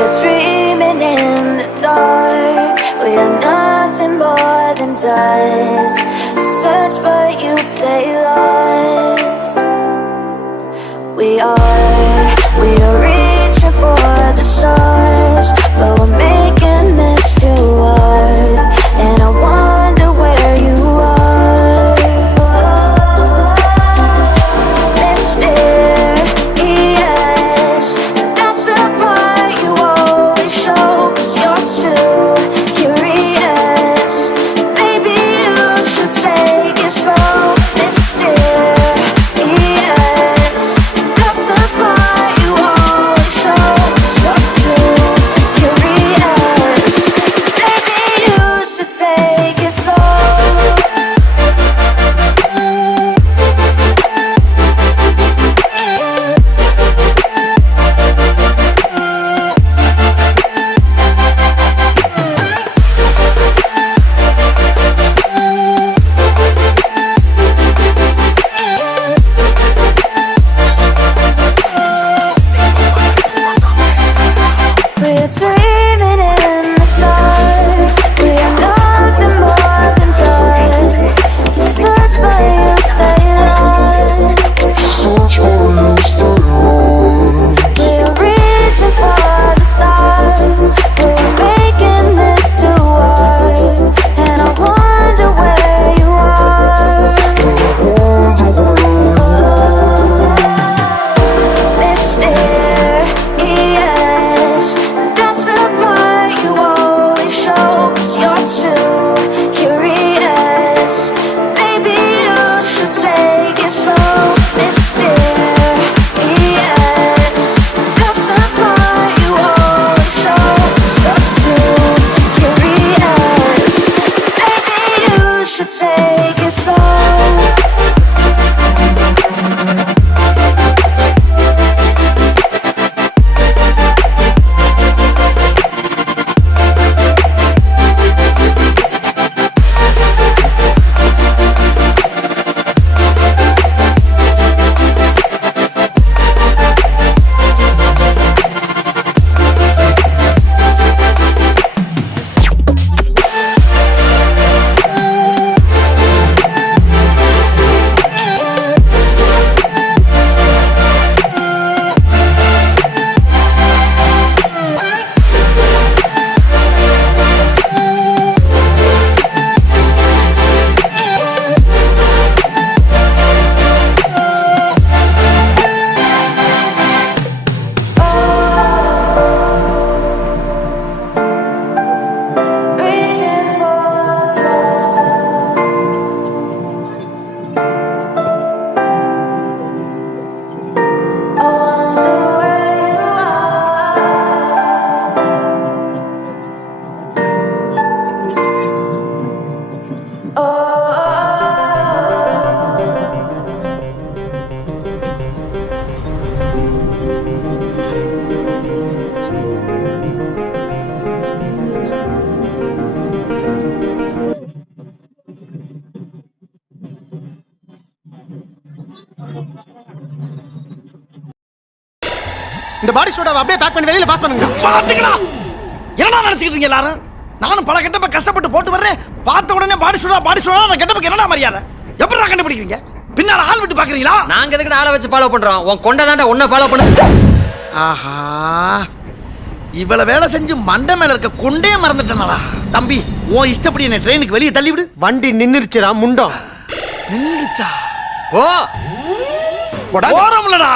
We're dreaming in the dark. We are nothing more than dust. Search but you stay lost. We are reaching for the stars, but we're making this too hard. And I wonder where you are. Mysterious, that's the part you always show. 'Cause you're too curious. Maybe you should take it slow. Mysterious, that's the part you always show. 'Cause you're too curious. Maybe you should take it slow. We're dreaming in the dark. We are nothing more than dust. You search but you stay lost. We're reaching for the stars, but we're making this too hard. And I wonder where you are. Mysterious, that's the part you always show. 'Cause you're too curious. Maybe you should take it slow. Mysterious, that's the part you always show. 'Cause you're too curious. Maybe you should take it slow. Reaching for the stars. I wonder where you are. Oh. இந்த பாடி சோடாவை அப்படியே பேக் பண்ணி வெளியில பாஸ் பண்ணுங்க. பாத்தீங்களா என்னடா நினைச்சிட்டு இருக்கீங்க எல்லாரும்? நானும் பல கெட்டப்ப கஷ்டப்பட்டு போட்டு வர்றேன். பார்த்த உடனே பாடி சோடா நான் கெட்டப்புக்கு என்னடா மரியாதை? எப்படிடா கண்டுபிடிக்கிறீங்க? பின்னால ஆள் விட்டு பாக்குறீங்களா? நாங்க எதுக்கு ஆளை வச்சு ஃபாலோ பண்றோம்? உன் கொண்ட தாண்டா உன்னை ஃபாலோ பண்ணு. ஆஹா, இவ்வளவு வேலை செஞ்சு மண்டை மேல இருக்க கொண்டே மறந்துட்டேனடா. தம்பி, உன் இஷ்டப்படி என்ன ட்ரெயினுக்கு வெளியே தள்ளி விடு. வண்டி நின்னுருச்சுடா முண்டம். நின்றுச்சா? ஓ போறோம்லடா.